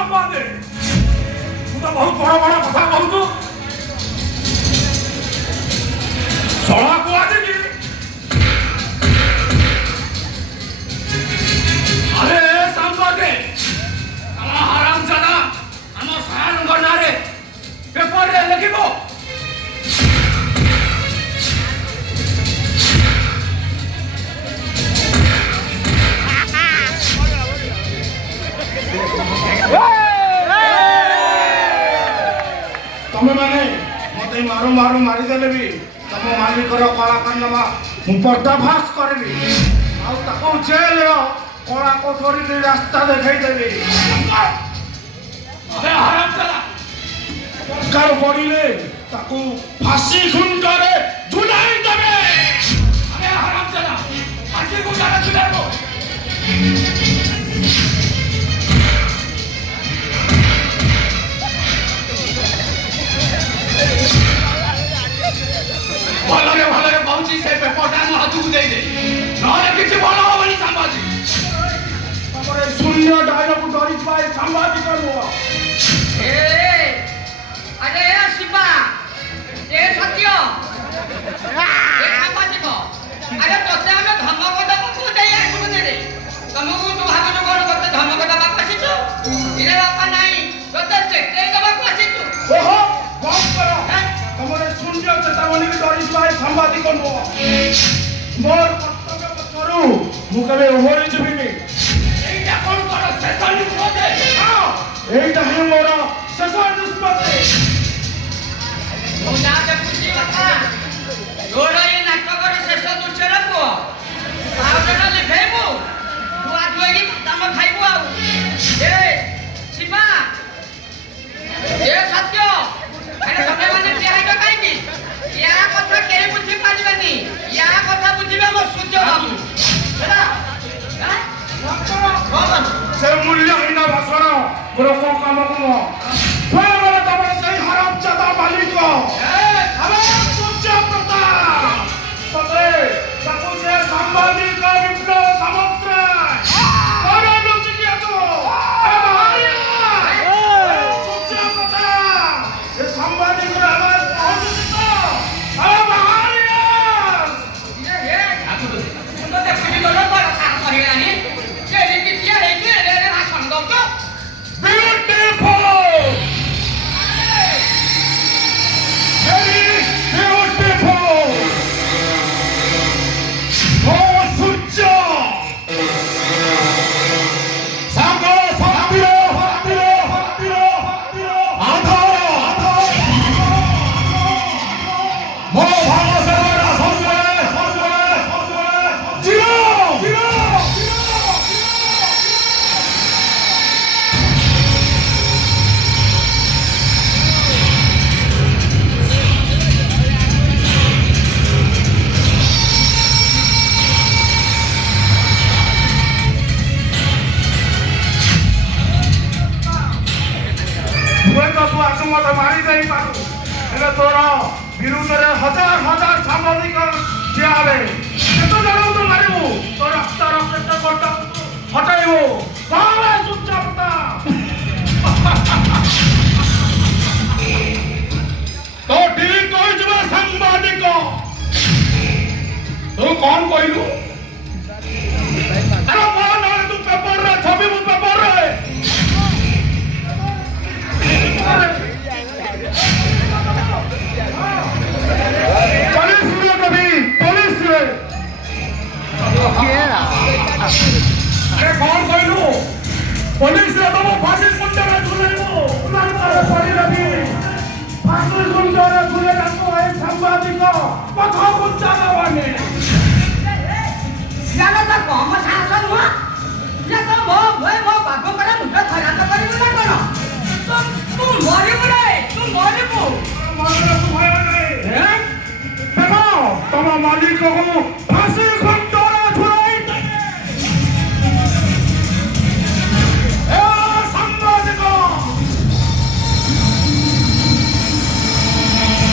ସମ୍ବାଦେ ତୁ ତ ବହୁତ ବଡ଼ ବଡ଼ କଥା କହୁଛୁ ଶଳାକୁ ଆସିକି ଆରେ ସମ୍ବାଦେ ଆମ ହାରାମଜାଦା ଆମ ସାରଙ୍କ ନାଁରେ ପେପରରେ ଲେଖିବ ତମେ ମାନେ ମତେ ମାରୁ ମାରୁ ମାରିଦେଲେ ବି ତମ ମାଲିକର କଳାକାରନାମା ମୁଁ ପର୍ଦ୍ଦାଫାଶ କରିବି ଆଉ ତାକୁ ଜେଲର କଳା କୋଠରୀରେ ରାସ୍ତା ଦେଖାଇଦେବି ଦରକାର ପଡ଼ିଲେ ତାକୁ ଫାଶୀ ଖୁଣ୍ଟରେ ଝୁଲାଇ ଦେବେ ଫାଶୀ ଖୁଣ୍ଟରେ ଝୁଲାଇବ ଭଲରେ ଭଲରେ କହୁଛି ସେ ପେପରଟା ମୋ ହାତକୁ ଦେଇଦେ ନହେଲେ କିଛି ଭଲ ହବନି ସାମ୍ବାଦିକ ତମର ଏ ଶୂନ୍ୟ ଡାଇଲକୁ ଡରିଥିବା ଏ ସାମ୍ବାଦିକ ନୁହଁ अरे शिवा ये सत्य ये सामाजिक अरे तोते हमें धमक दबको देई आसु दे तुमको तू भाग जो कोन तोते धमक दबको आसीछु इरे बापा नाही तोते चेक दबको आसीछु ओहो कम करो तमरे शून्य चेतावनी की डरिଥିବା ଏ ସାମ୍ବାଦିକ ନୁହଁ ମୋର କର୍ତ୍ତବ୍ୟ ପଛରୁ ମୁଁ କେବେ ଓହଳି ଯିବିନି ଏଇଟା କଣ ତୋର ଶେଷ ନିଷ୍ପତ୍ତି এইটা ହିଁ ମୋର ଶେଷ ନିଷ୍ପତ୍ତି मुंडा के कुछ बता रोड़ा ये नाटकर शेष दृश्य रखो आउटना लिखेबो तू आज लगी तम खाइबो आ ए शिवा ए सत्य अरे तमे माने बिहाइतो काईकी या कथा के बुझी पारिबानी या कथा बुझिबे मो सूर्य बाबू ହେଲା ସେ ମୂଲ୍ୟହୀନ ଭାଷଣ ମୋର କୋଉ କାମକୁ ନୁହଁ ଫେର ତମର ସେଇ ହରାମଜାଦା ମାଲିକ ସୂର୍ଯ୍ୟ ପ୍ରତାପ ତତେ ତାକୁ ସେ ସାମ୍ବାଦିକ ବିପ୍ଳବ ସମୁଦ୍ର କଣ ଲୁଚିକି ଅଛୁ ସୂର୍ଯ୍ୟ ପ୍ରତାପ ଏ ସାମ୍ବାଦିକର ଆବାଜ ପହଞ୍ଚୁଛି ତ ବାହାରିଆ ଏ ଠାକୁର ତ ଦେଖି ଗଲ ବଡ଼ କାମ କରିଲାନି ସେ ରୀତି ତିଆ ହେଇକି ରେ ଭାଷଣ ଦଉଛ Beautiful! Very beautiful! Oh, Sujja! Sago, Fatiro, Fatiro, Fatiro, Fatiro! Adhara! Mo bhaga sevara sosvare, sosvare, sosvare! Jiro! Jiro! ତୁ ଆକୁ ମତେ ମାରି ଦେଇପାରୁ ହେଲେ ତୋର ବିରୁଦ୍ଧରେ ହଜାର ହଜାର ସାମ୍ବାଦିକ ଠିଆ ହେବେ କେତେ ଜଣଙ୍କୁ ତୁ ମାରିବୁ ତୋ ରାସ୍ତାର କେତେ ଗୋଟା ହଟାଇବୁ କଣ ସୂର୍ଯ୍ୟପତା ତ ଠିକ କହିଛୁ ସାମ୍ବାଦିକ ତୁ କଣ କହିଲୁ ଆରେ କଣ ତୁ ପେପରରେ ଛବିବୁ ପେପରରେ पुलिस कभी पुलिस कौन कहलु पुलिस तुम फांसी कुंडर झुलेबो पड़ी रही फांसी कुंडर झुले साम्बादिक कथा बुझा दबाने जानो तो कम साहस नुआ ये तो मो बाबू करे मुंडा खराब करिबो ना कोन तू मरिबो रे तू मरिबो तम मालिक को